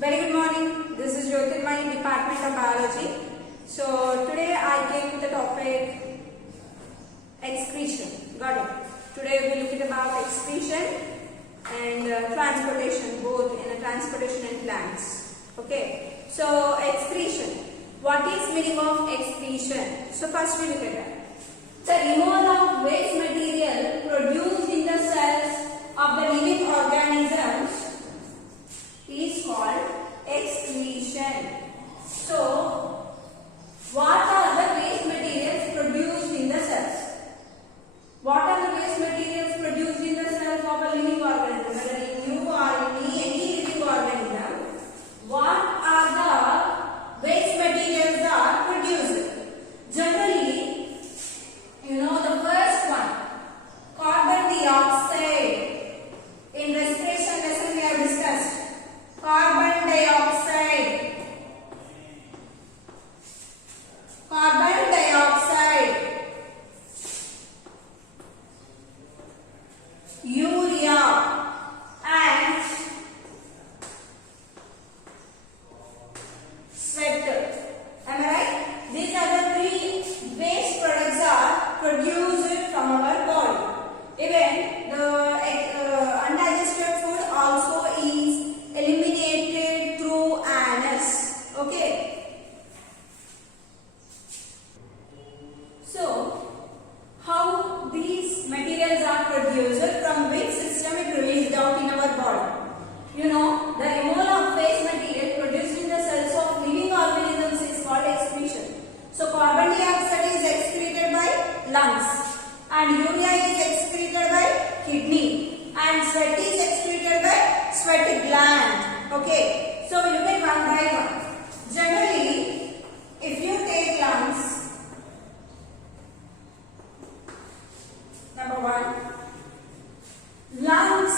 Very good morning. This is Jyotirmani, Department of Biology. So today I came with the topic excretion. Got it. Today we look at about excretion and transportation, both in transportation and plants. Okay. So excretion. What is meaning of excretion? So first we look at that. The removal of waste material produced in the cells of the living organisms is called excretion. So, what are the waste materials produced in the cells? What are the waste materials produced in the cells of a living organism? Whether in you or in any living organism, what are the waste materials that are produced? Generally, you know the first one, carbon dioxide. In respiration lesson we have discussed carbon dioxide. Carbon dioxide. Urea and sweat. Am I right? These are the three waste products are produced from our body. Even the undigested food also is eliminated through anus. Okay. So, how these materials are produced, from which system it released out in our body? You know, the removal of waste material produced in the cells of living organisms is called excretion. So, carbon dioxide is excreted by lungs, and urea is excreted by kidney, and sweat is excreted by sweat gland. Okay, so you get one by one. Generally, if you take lungs, number one, lungs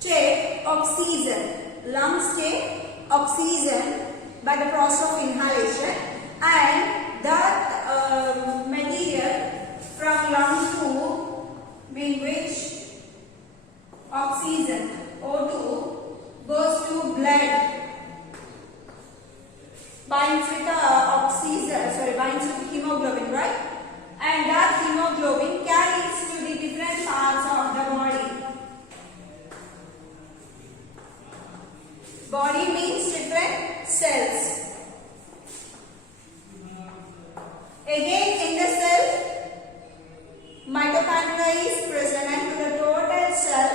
take oxygen. Lungs take oxygen by the process of inhalation, and that material from lung tube, being which oxygen O2 goes to blood, binds with binds with hemoglobin, right? And that hemoglobin carries to the different parts of the body. Body means different cells. Again, in the cell, mitochondria is present, and to the total cell,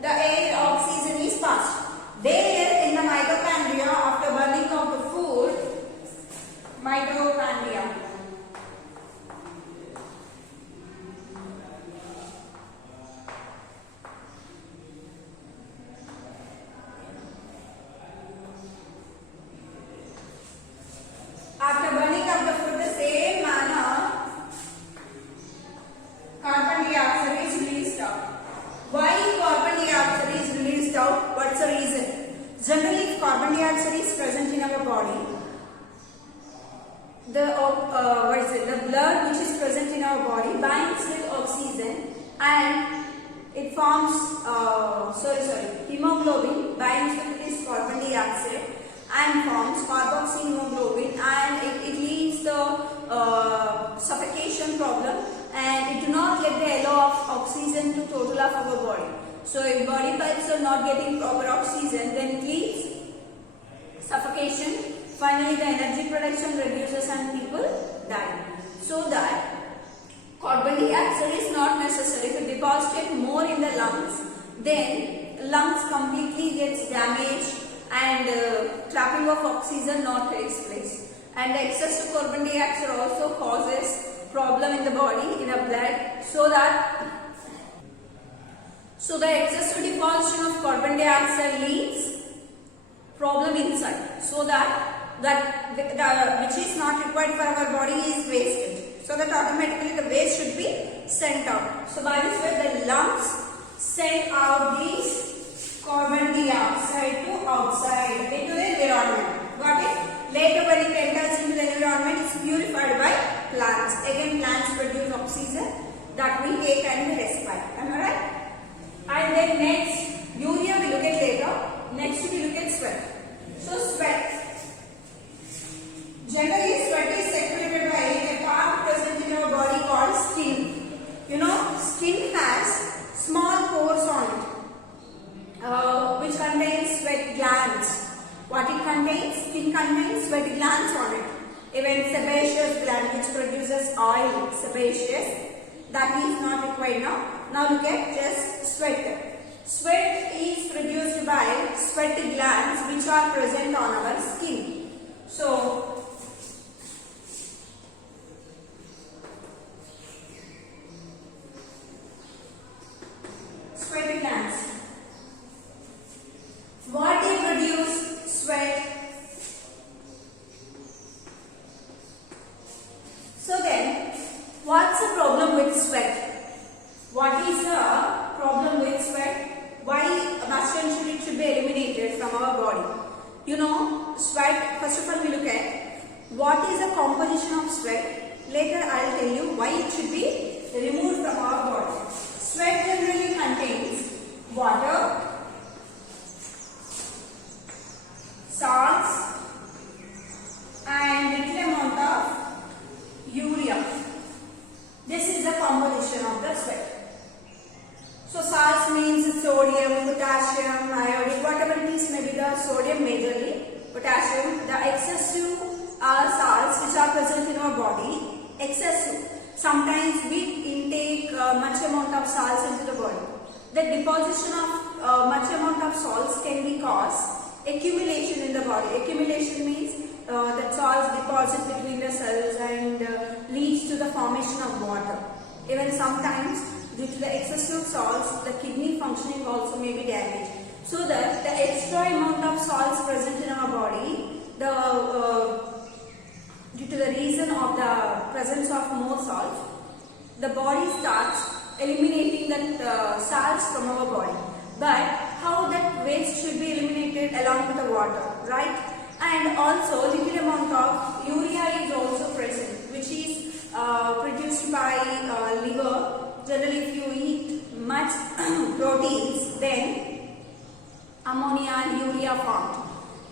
the air oxygen is passed. There, in the mitochondria, after burning of the food, mitochondria. After burning of the food, the same manner, carbon dioxide is released out. Why carbon dioxide is released out? What's the reason? Generally, if carbon dioxide is present in our body, the blood which is present in our body binds with oxygen, and it forms hemoglobin binds with this carbon dioxide and forms carboxyhemoglobin, and it leads the suffocation problem, and it do not get the allow of oxygen to total of our body. So if body pipes are not getting proper oxygen, then it leads suffocation. Finally, the energy production reduces and people die. So that carbon dioxide is not necessary. If you deposit more in the lungs, then lungs completely gets damaged, and trapping of oxygen not takes place. And the excess of carbon dioxide also causes problem in the body, in the blood, so the excessive deposition of carbon dioxide leads problem inside, so that which is not required for our body is wasted. So that automatically the waste should be sent out. So by this way the lungs send out these carbon dioxide to outside into the environment. Got it? Later when it enters into the environment, it's purified by plants. Again, plants produce oxygen that we take and we respire. Am I right? And then next, urea we look at later. Next we look at sweat. So sweat. Generally, sweat is secreted by a part present in our body called skin. You know, skin has small pores on it, which contains sweat glands. What it contains? Skin contains sweat glands on it. Even sebaceous gland, which produces oil, sebaceous, that is not required now. Now look at just sweat. Sweat is produced by sweat glands which are present on our skin. So, sweat glands. What they produce? Sweat. So then, what's the problem with sweat? What is the problem with sweat? Why must and should be eliminated from our body? You know, sweat, first of all we look at what is the composition of sweat. Later I will tell you why it should be removed from our body. Sweat generally contains water, salts and little amount of urea. This is the composition of the sweat. So salts means sodium, potassium, iodine, whatever it is, maybe the sodium majorly, potassium, the excessive salts which are present in our body, excessive. Sometimes we intake much amount of salts into the body. The deposition of much amount of salts can be cause accumulation in the body. Accumulation means that salts deposit between the cells and leads to the formation of water. Even sometimes due to the excessive salts, the kidney functioning also may be damaged. So that the extra amount of salts present in our body, due to the reason of the presence of more salt, the body starts eliminating that salts from our body. But how that waste should be eliminated along with the water, right? And also little amount of urea is also present, which is produced by liver. Generally, if you eat much proteins, then ammonia and urea formed.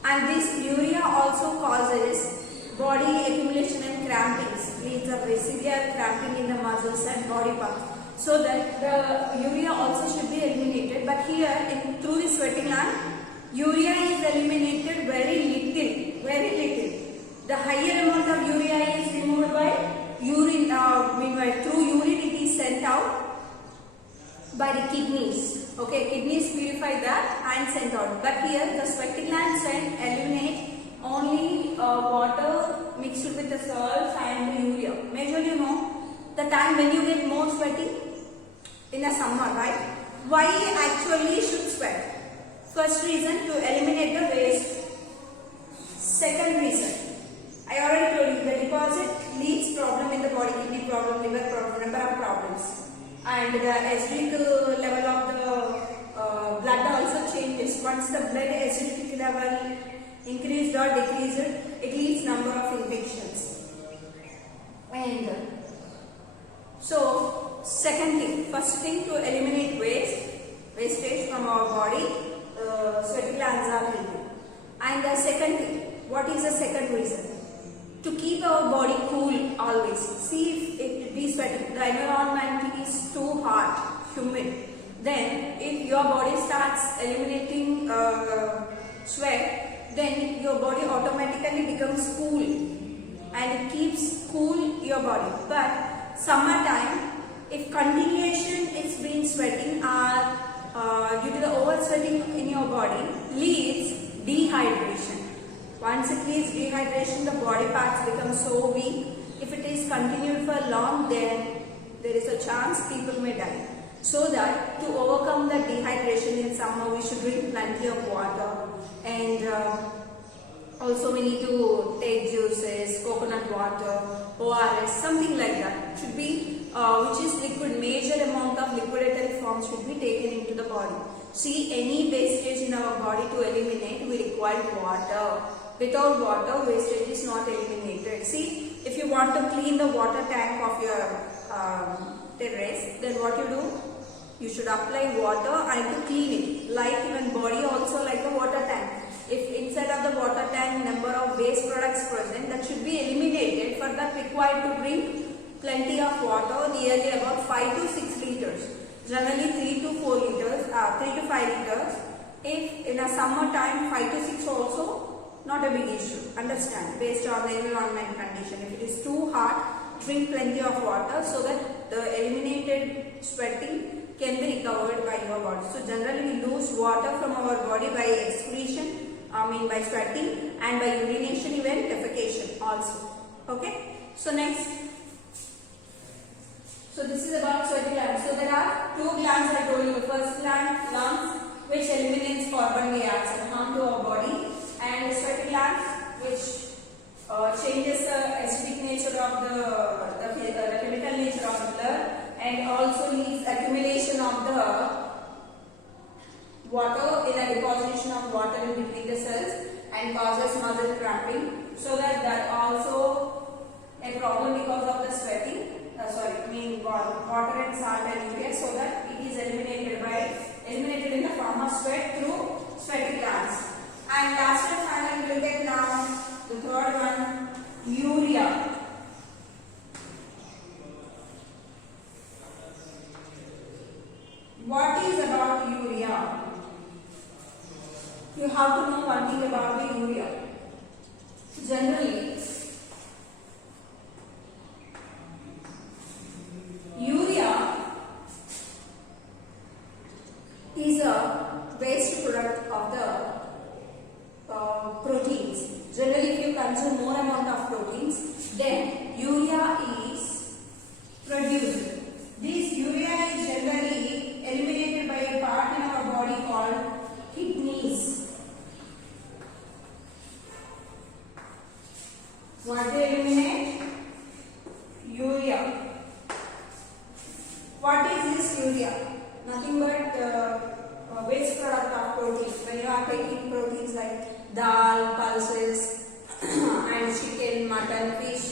And this urea also causes body accumulation and crampings, leads to severe cramping in the muscles and body parts. So that the urea also should be eliminated. But here, through the sweating gland, urea is eliminated very little, very little. The higher amount of urea is removed by urine, meanwhile through urine it is sent out by the kidneys. Okay, kidneys purify that and sent out. But here the sweating glands eliminate only water mixed with the salts and the urea. Majorly, you know, the time when you get more sweaty in the summer, right? Why actually should sweat? First reason, to eliminate the waste. Second reason, I already told you, the deposit leads problem in the body, kidney problem, liver problem, number of problems. And the acidic level of the blood also changes. Once the blood acidic level increased or decreased, it leads number of infections. And so, second thing, first thing, to eliminate wastage from our body, sweat glands are helping. And the second thing, what is the second reason? To keep our body cool always. See, if it be sweating, the environment is too hot, humid, then if your body starts eliminating sweat, then your body automatically becomes cool and it keeps cool your body. But summertime, if continuation is been sweating or due to the over sweating in your body, leads dehydration. Once it leads dehydration, the body parts become so weak. If it is continued for long, then there is a chance people may die. So that to overcome the dehydration in summer, we should drink plenty of water, and also we need to take juices, coconut water, ORS, something like that. Should be which is liquid. Major amount of liquidatory forms should be taken into the body. See, any wastage in our body to eliminate, we require water. Without water, wastage is not eliminated. See, if you want to clean the water tank of your terrace, then what you do? You should apply water and to clean it. Like even body also like a water tank. If waste products present that should be eliminated. For that required to drink plenty of water, nearly about 5 to 6 liters. Generally 3 to 4 liters, 3 to 5 liters. If in a summer time 5 to 6 also, not a big issue. Understand, based on the environment condition. If it is too hot, drink plenty of water so that the eliminated sweating can be recovered by your body. So generally we lose water from our body by excretion, by sweating, and by urination, even defecation also. Okay. So next. So this is about sweaty glands. So there are two glands I told you. The first gland, lungs, which eliminates carbon dioxide harm to our body, and the sweaty glands, which changes the acidic nature of the chemical nature of the blood, and also leads accumulation of the water in a deposition of water in between the cells and causes muscle cramping. So that also a problem because of the sweating. Water and salt and urea, so that it is eliminated in the form of sweat through sweaty glands. And last and finally we will take now the third one, urea. What is about urea? You have to know one thing about the urea. Generally, urea is a waste product of the proteins. Generally, if you consume more amount of proteins, then urea is produced. This urea is generally eliminated by a part in our body called kidneys. What they eliminate? Urea. What is this urea? Nothing but waste product of proteins. When you are taking proteins like dal, pulses, and chicken, mutton, fish,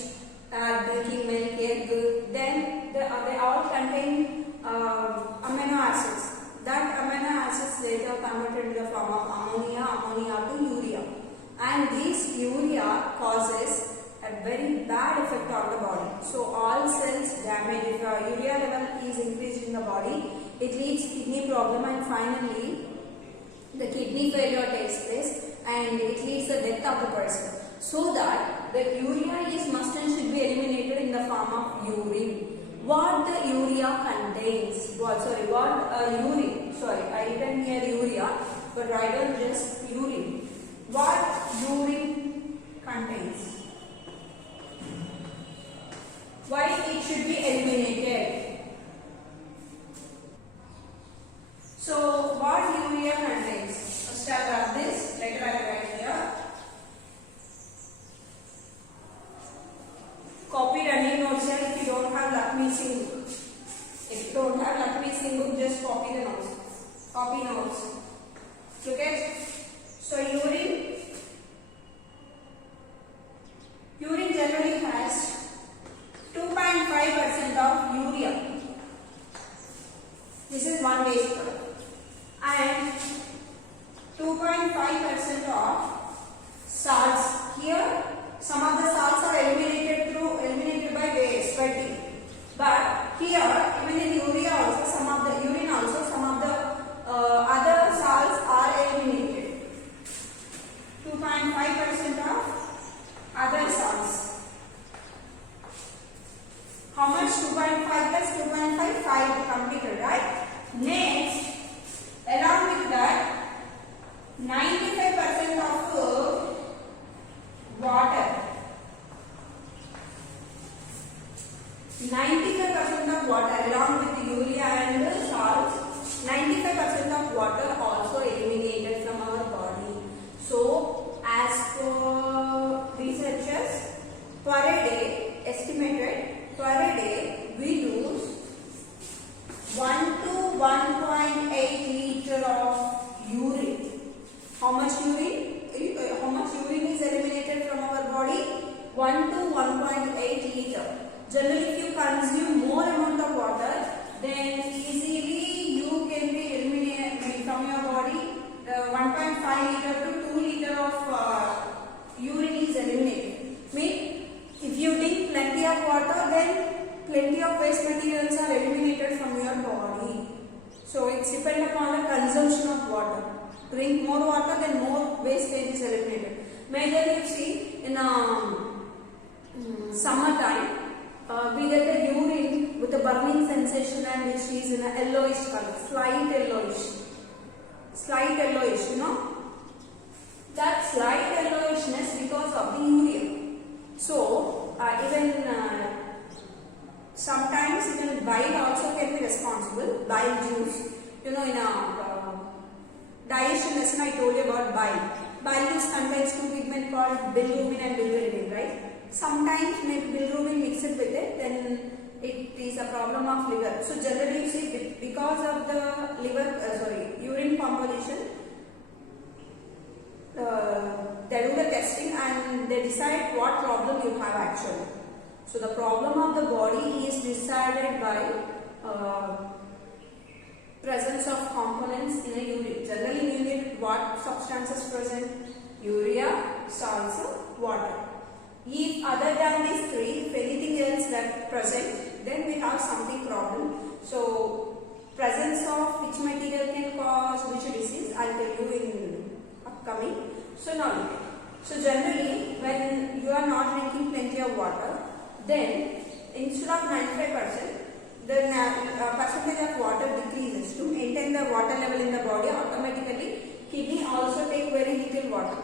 drinking milk, egg, then they all contain amino acids. That amino acids later converted in the form of ammonia to urea. And this urea causes a very bad effect on the body. So all cells damage. If urea level is increased in the body, it leads to kidney problem, and finally the kidney failure takes place and it leads to the death of the person. So that the urea is must and should be eliminated in the form of urine. What the urea contains? Urine. Sorry, I written here urea, but write down just urine. What urine contains? Why it should be eliminated? So what urea contains? First I have this, later I will write here. Copy running notes here if you don't have Lakshmi Singh book. If you don't have Lakshmi Singh book, just copy the notes. Copy notes. Okay? So urine generally has 2.5% of urea. This is one waste product. And 2.5% of salts. Here some of the salts are eliminated by sweating. But here, even in urea also, some of the urine also, some of the other salts are eliminated. 2.5% of other salts. How much? 2.5 plus 2.5, 5 completed, right? Next, along with that, 95% of water. 95% of water along with the urea and the salts, 95% of water also eliminated from our body. So, as per researchers, per day, estimated per day, we lose 1 to 1.8 liter of urine. How much urine? How much urine is eliminated from our body? 1 to 1.8 liter. Generally, if you consume more amount of water, then easily you can be eliminated from your body. The 1.5 liter to 2 liter of urine is plenty of waste materials are eliminated from your body. So it's depend upon the consumption of water. Drink more water, then more wastage is eliminated. Majorly you see in summertime, we get the urine with a burning sensation and which is in a yellowish color, slight yellowish, you know. That slight yellowishness because of the urea. So even sometimes even bile also can be responsible. Bile juice, you know, in a digestion lesson I told you about bile. Bile juice contains two pigments called bilirubin and bilirubin, right? Sometimes maybe bilirubin mixed with it, then it is a problem of liver. So generally you see because of the urine composition, they do the testing and they decide what problem you have actually. So the problem of the body is decided by presence of components in a urine. Generally in urine, what substances present? Urea, salts, water. If other than these three, if anything else that present, then we have something problem. So presence of which material can cause which disease, I'll tell you in upcoming. So now look at. So generally when you are not drinking plenty of water, then instead of 95%, the percentage of water decreases. To maintain the water level in the body, automatically kidney also take very little water.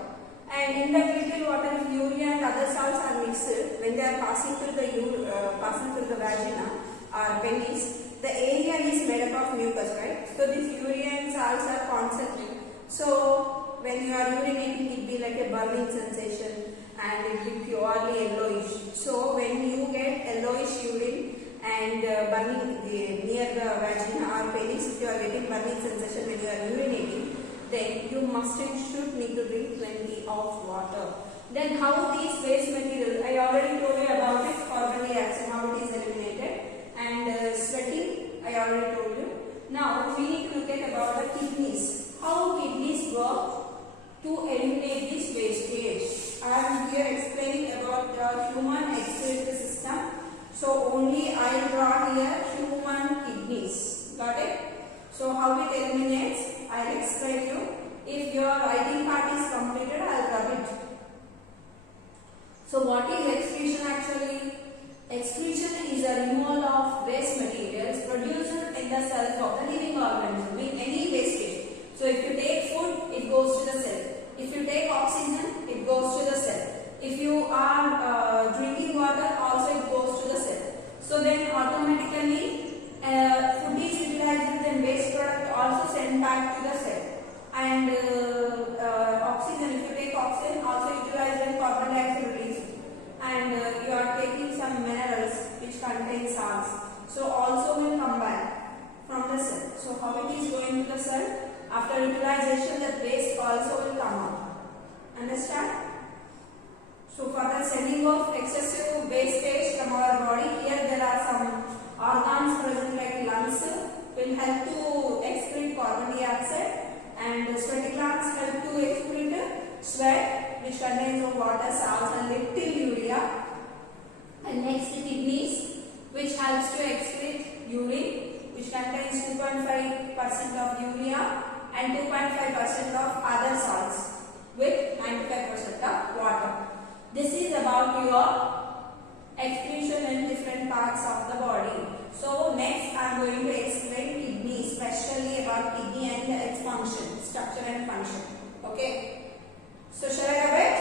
And in that little water, if urea and other salts are mixed, when they are passing through the vagina or penis, the area is made up of mucus, right? So these urea and salts are concentrated. So when you are urinating, it be like a burning sensation and it will be purely yellowish. So when you get yellowish urine and burning near the vagina or penis, if you are getting burning sensation when you are urinating, then you must and should need to drink plenty of water. Then how these waste materials, I already told you about it, carbon dioxide, how it is eliminated, and sweating, I already told you. Now we need to look at about the kidneys. How kidneys work to eliminate this wastage. I am here explaining about the human excretory system. So only I will draw here human kidneys. Got it? So how it eliminates, I will explain you. If your writing part is completed, I will rub it. So what is excretion actually? Excretion is a removal of waste materials produced in the cells of the living organism with any wastage. So if you take food, it goes to the cell. If you take oxygen, it goes to the cell. If you are drinking water, also it goes to the cell. So then automatically food is utilized and waste product also sent back to the cell. And oxygen, if you take oxygen, also utilized and carbon dioxide released. And you are taking some minerals which contain salts. So also will come back from the cell. So how it is going to the cell? After utilization, the waste also will come out. Understand? So for the sending of excessive wastage from our body, here there are some organs present like lungs will help to excrete carbon dioxide, and sweaty glands help to excrete sweat which contains of water, salts and little urea. And next kidneys which helps to excrete urine which contains 2.5% of urea and 2.5% of other salts with 95% of water. This is about your excretion in different parts of the body. So next I am going to explain kidney, especially about kidney and its function, structure and function. Okay. So shall I have it?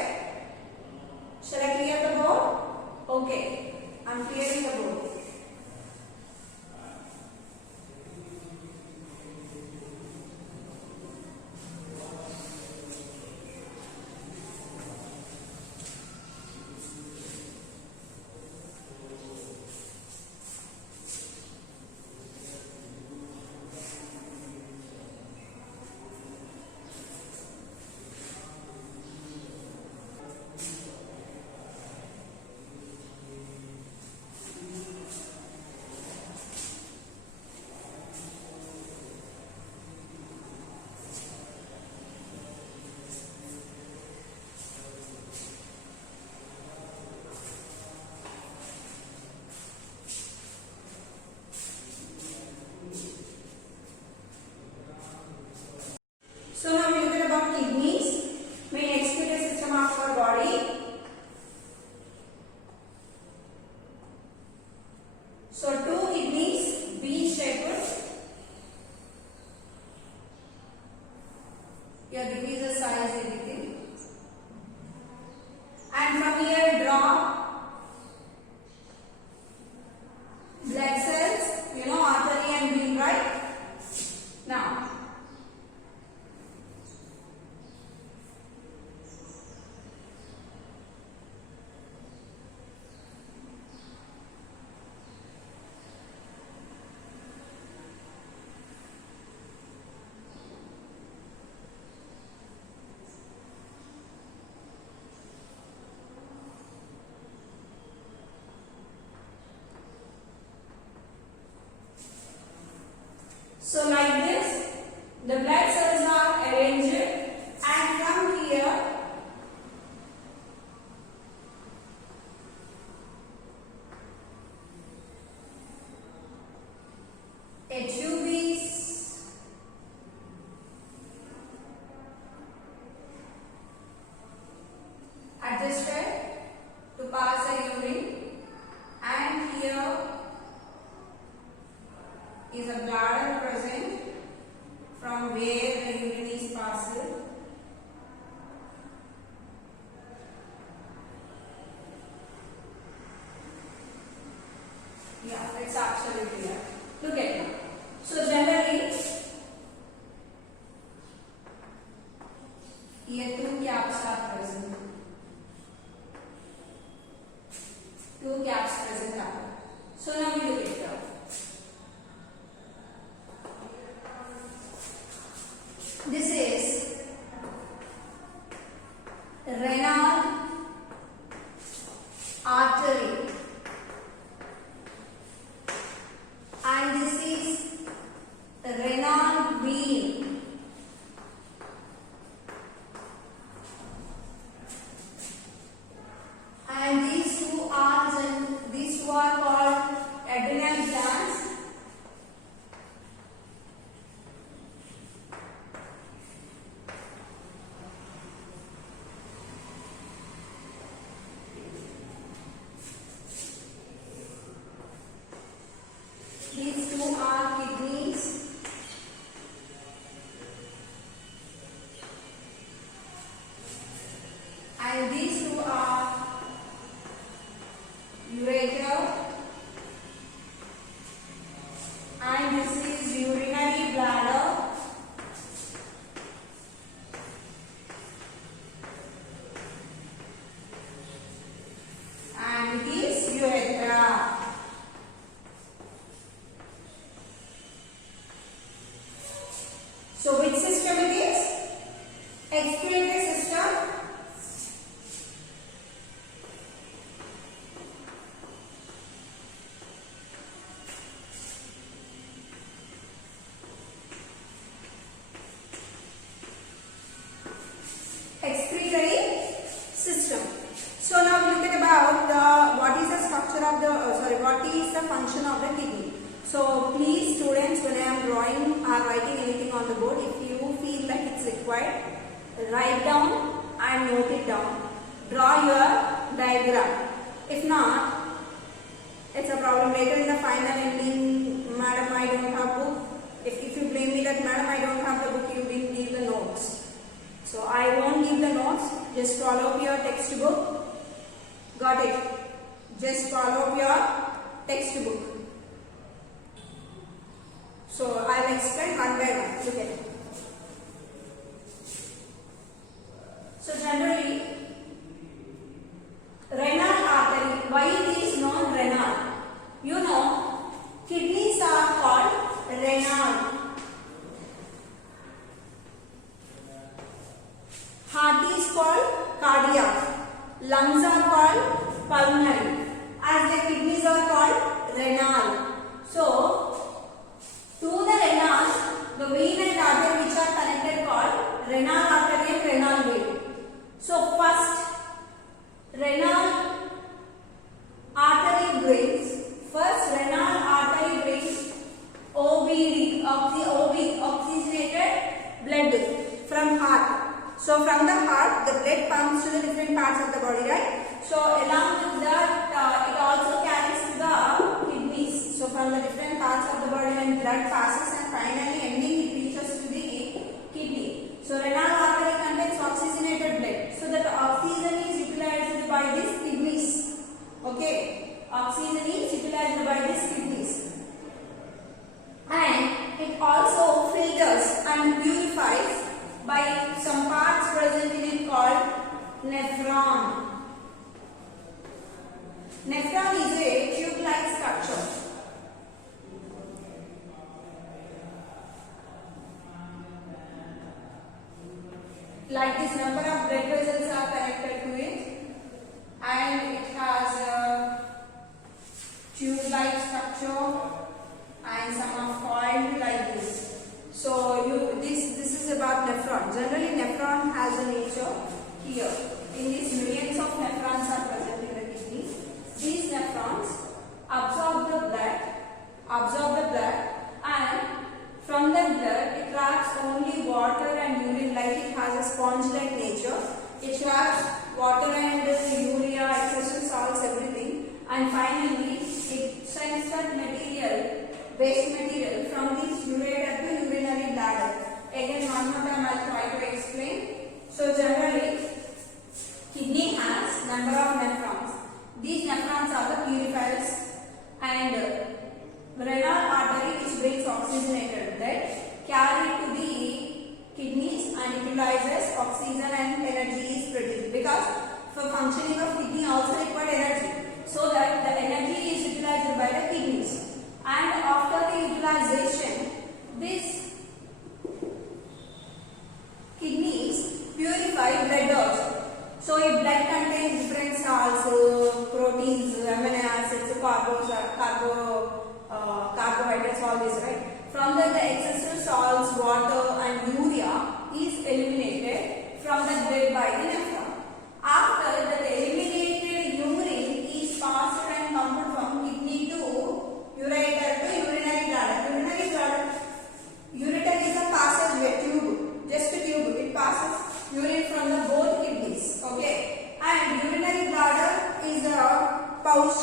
Shall I clear the board? Okay. I am clearing the board. adjusted to pass the urine, and here is a bladder present from where the urine is passed. Yeah, it's actually clear. Look at it. So generally, here two caps are present. Two caps present are. So now we look at it. This is renal artery, and this is renal vein, and these two are called adrenal glands. These two are kidneys, and these two are ureter, and this is urinary bladder, and it is urethra. So which system it is? Excretory system. Excretory system. So now we look at about what is the structure of the what is the function of the kidney. So please students, when I am drawing or writing anything on the board, if you feel like it's required, write down and note it down. Draw your diagram. If not, it's a problem later in the final ending. Madam, I don't have book. If you blame me that madam, I don't have the book, you didn't give the notes. So I won't give the notes. Just follow your textbook. Got it? Just follow your textbook. So I will explain one by one. Look at it. So generally, renal artery. Why it is known renal? You know, kidneys are called renal. Heart is called cardiac. Lungs are called pulmonary. As the kidneys are called renal. So to the renal, the vein and artery which are connected called renal artery and renal vein. So first, renal artery brings OBD, oxygenated blood from heart. So from the heart, the blood pumps to the different parts of the body, right? So along with that, it also carries to the kidneys. So from the different parts of the body, when blood passes and finally ending, it reaches to the kidney. So renal artery contains oxygenated blood. So that oxygen is utilized by these kidneys. Okay, oxygen is utilized by these kidneys. And it also filters and purifies by some parts present in it called nephron. Nephron is a tube-like structure. Like this, number of blood vessels are connected to it, and it has a tube-like structure and some are coiled like this. So this is about nephron. Generally, nephron has a nature here. In these millions of nephrons are present in the kidney. These nephrons water and urea, excessive salts, everything, and finally it sends that material, waste material from this ureter to urinary bladder. Again, one more time I'll try to explain. So generally, kidney has number of nephrons. These nephrons are the purifiers, and renal artery which brings oxygenated blood carried to the kidneys and utilizes oxygen and energy is produced, because for functioning of kidney also required energy, so that the energy is utilized by the kidneys, and after the utilization this kidneys purify blood also. So if blood contains different salts, proteins, amino acids, carbohydrates, all this, right? From that the excessive salts, water and urea is eliminated from the blood by the nephron. After the eliminated urine is passed and pumped from kidney to ureter to urinary bladder. Ureter is a passageway tube, just a tube. It passes urine from the both kidneys. Okay, and urinary bladder is a pouch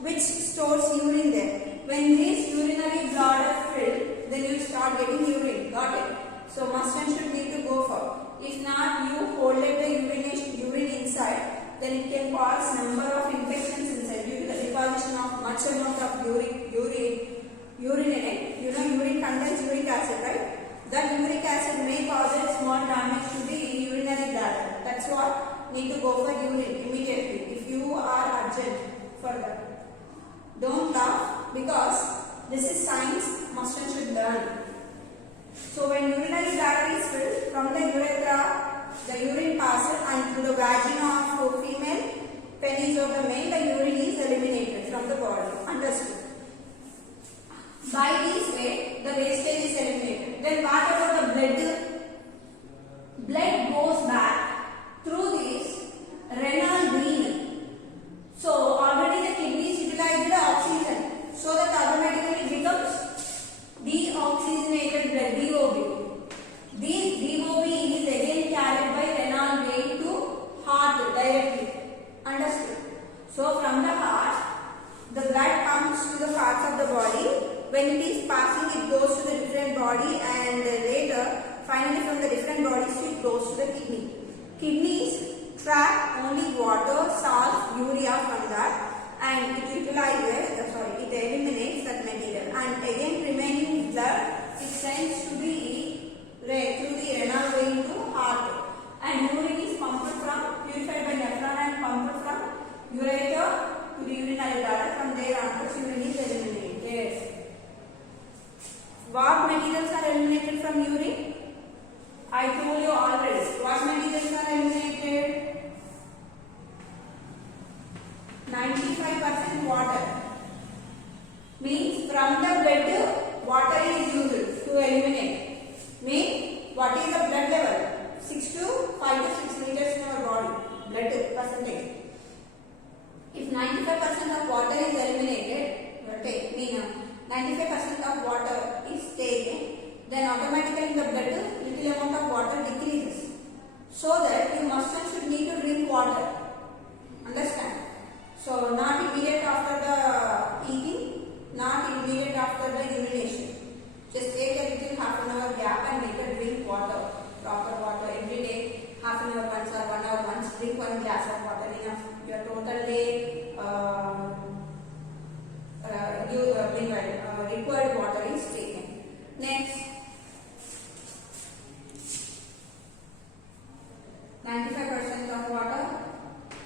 which stores urine there. When this urinary bladder filled, then you start getting urine. Got it? So must and should need to go for. If not, you hold the urine inside, then it can cause number of infections inside due to the deposition of much amount of urine in it. You know, urine contains uric acid, right? That uric acid may cause a small damage to the urinary bladder. That's what need to go for urine immediately if you are urgent for that. Don't laugh, because this is science, must and should learn. So when urinary bladder is filled, from the urethra the urine passes and through the vagina of female, penis of the male, the urine is eliminated from the body. Understood? By this way, the wastage is eliminated. Then what about the blood? Blood goes back through this renal vein. So already the kidneys utilize the oxygen, so that automatically becomes deoxygenated blood, DOB. This DOB is again carried by renal vein to heart directly. Understood? So from the heart, the blood comes to the parts of the body. When it is passing, it goes to the different body, and later, finally from the different bodies, it goes to the kidney. Kidneys trap only water, salt, urea from that, and it eliminates that material, and again remaining blood it sends to the through the renal vein to heart, and urine is purified by nephron and pumped from ureter to the urinary bladder. From there onwards urine is eliminated. What materials are eliminated from urine? I told you already. What materials are eliminated? 95% water. Means from the blood, water is used to eliminate. Means what is the blood level? 5 to 6 liters in our body. Blood percentage. If 95% of water is eliminated, 95% of water is taken, then automatically the blood, little amount of water decreases. So that you must and should need to drink water. Understand? So not immediate after the eating, not immediate after the urination. Just take a little half an hour gap and make a drink water, proper water every day, half an hour once or 1 hour once. Drink 1 glass of water enough. Your total day required water is taken. Next, 95% of water,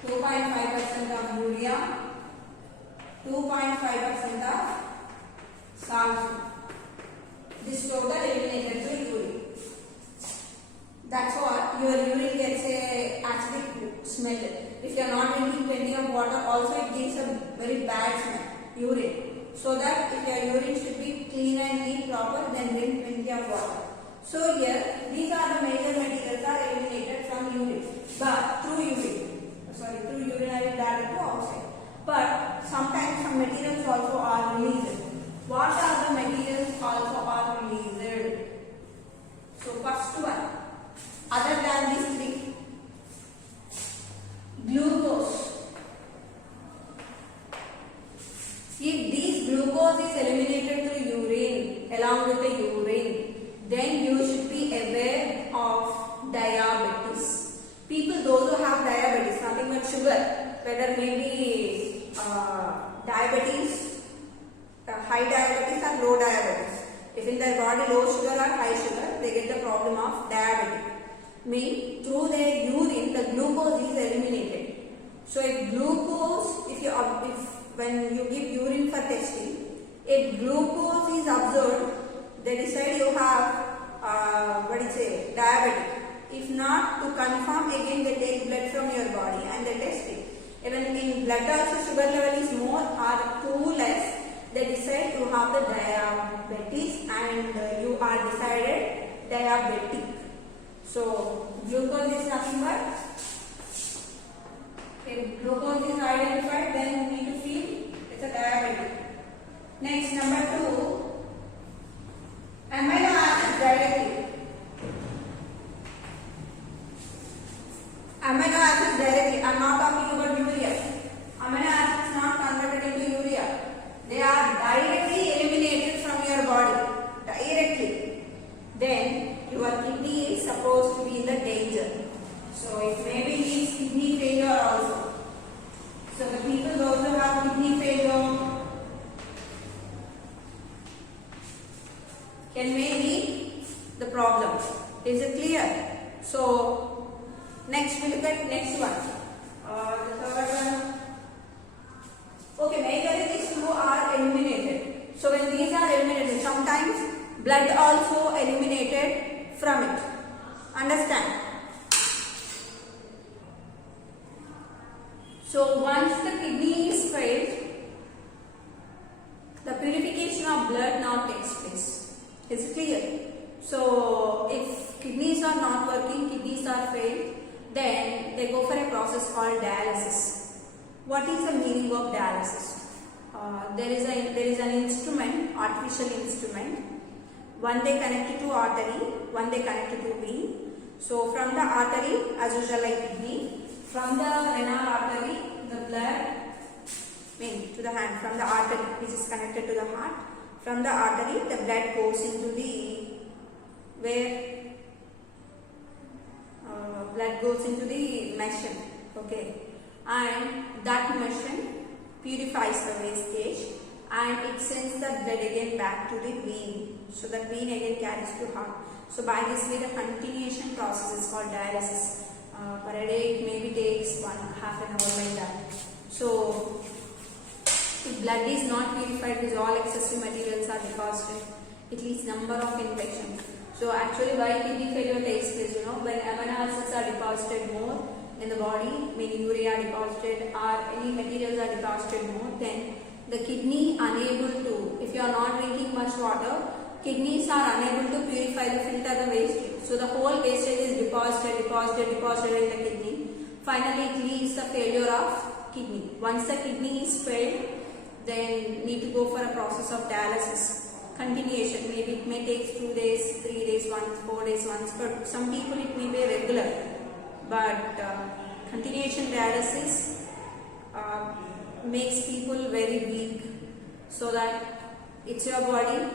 2.5% of urea, 2.5% of salt. This total eliminated to urine. That's what your urine gets a acidic smell. If you are not drinking plenty of water, also it gives a very bad smell, urine. So that if your urine should be clean and neat, proper, then drink plenty of water. So here, these are the major materials are eliminated from urine, but through urinary bladder to outside. But sometimes some materials also are released. What are the materials also are released? So first one, other than these three, sugar, whether maybe diabetes, high diabetes or low diabetes. If in their body low sugar or high sugar, they get the problem of diabetes. Mean through their urine, the glucose is eliminated. So if glucose, when you give urine for testing, if glucose is observed, they decide you have diabetes. If not, to confirm again they take blood from your body and they test it. Even in blood also sugar level is more or too less, they decide you have the diabetes and you are decided diabetic. So glucose is nothing but, if glucose is identified, then we need to feel it's a diabetic. Next, number 2, amino acids directly. Amino acids directly. I am not talking about urea. Amino acids not converted into urea. They are directly eliminated from your body. Directly. Then your kidney is supposed to be in the danger. So it maybe needs kidney failure also. So the people those who have kidney failure can maybe the problem. Is it clear? So next we look at next one. The third one. Okay, majorly these two are eliminated. So when these are eliminated, sometimes blood also eliminated from it. Understand? So once the kidney is failed, the purification of blood now takes place. Is it clear? So if kidneys are not working, kidneys are failed, then they go for a process called dialysis. What is the meaning of dialysis? There is an instrument, artificial instrument. One they connect to artery, one they connect to vein. So from the artery, as usual like kidney, from the renal artery, the blood, to the hand, from the artery which is connected to the heart. From the artery, the blood goes into the blood goes into the mesh, okay, and that mesh purifies the wastage and it sends the blood again back to the vein. So that vein again carries to heart. So by this way, the continuation process is called dialysis. Per day, it maybe takes half an hour like that. So if blood is not purified, because all excessive materials are deposited, it leads number of infections. So actually why kidney failure takes place, when amino acids are deposited more in the body, meaning urea deposited or any materials are deposited more, then the kidney unable to, if you are not drinking much water, kidneys are unable to purify the filter the wastage. So the whole wastage is deposited in the kidney. Finally it leads the failure of kidney. Once the kidney is failed, then need to go for a process of dialysis. Continuation, maybe it may take 2 days, 3 days once, 4 days once. For some people it may be regular. But continuation dialysis makes people very weak. So that it's your body,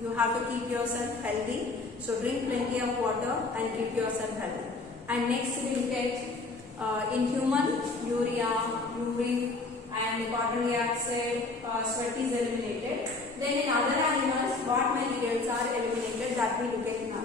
you have to keep yourself healthy. So drink plenty of water and keep yourself healthy. And next we look at in human, urea, urine and carbon dioxide, sweat is eliminated. Then in other animals, what materials are eliminated, that we look at now.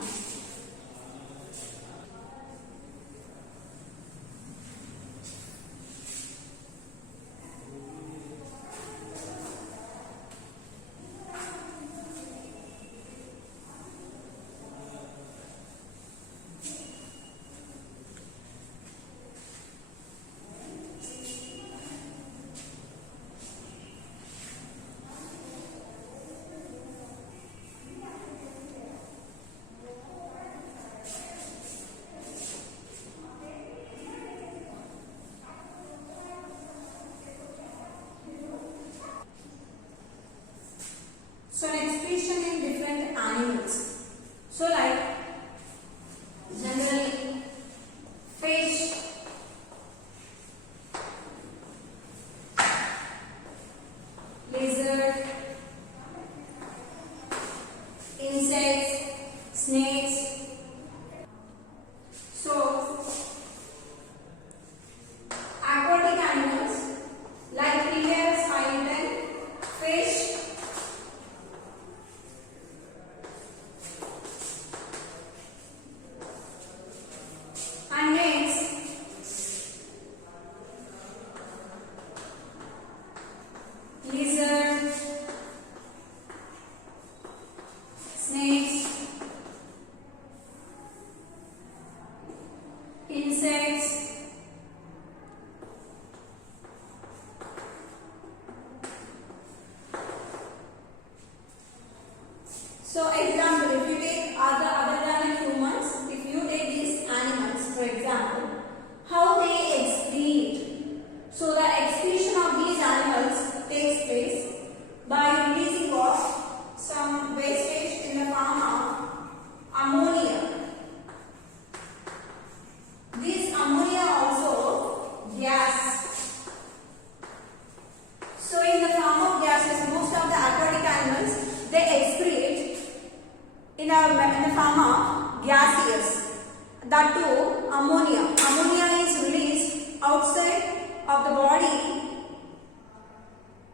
of the body,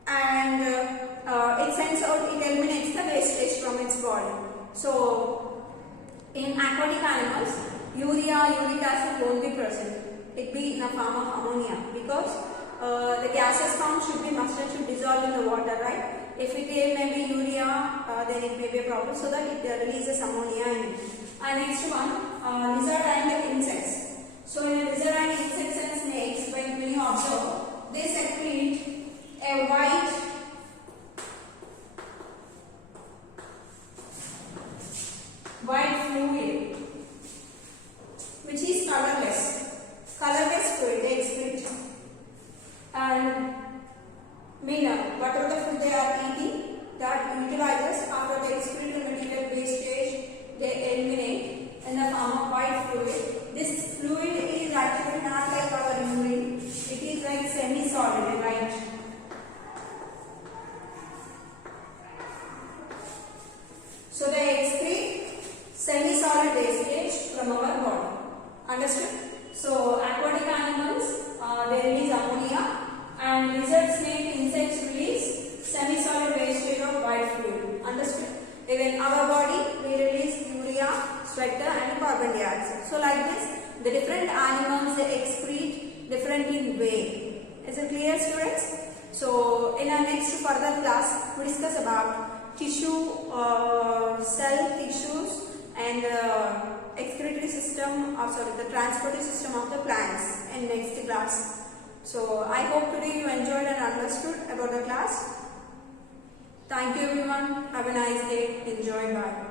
and it sends out, it eliminates the wastage from its body. So in aquatic animals, urea, uric acid won't be present. It be in a form of ammonia, because the gaseous form should dissolve in the water, right? If it may be urea, then it may be a problem, so that it releases ammonia in it. And next one, lizard and the insects. So in a lizard and insects and snakes, when you observe, they secrete a white fluid which is colorless fluid they excrete. And whatever the food they are eating, that utilizes after the excreted material wastage, they eliminate in the form of white fluid. This fluid is actually not like our urine, it is like semi-solid, right? So they excrete semi-solid wastage from our body. Understood? So aquatic animals, they release ammonia, and lizard, snake, insects release semi-solid wastage of white fluid. Understood? Even our body, we release urea, sweat and carbon dioxide. So like this, the different animals, they excrete different in way. Is it clear, students? So in our next further class, we discuss about tissue, cell tissues, and excretory system, the transportation system of the plants in next class. So I hope today you enjoyed and understood about the class. Thank you everyone. Have a nice day. Enjoy. Bye.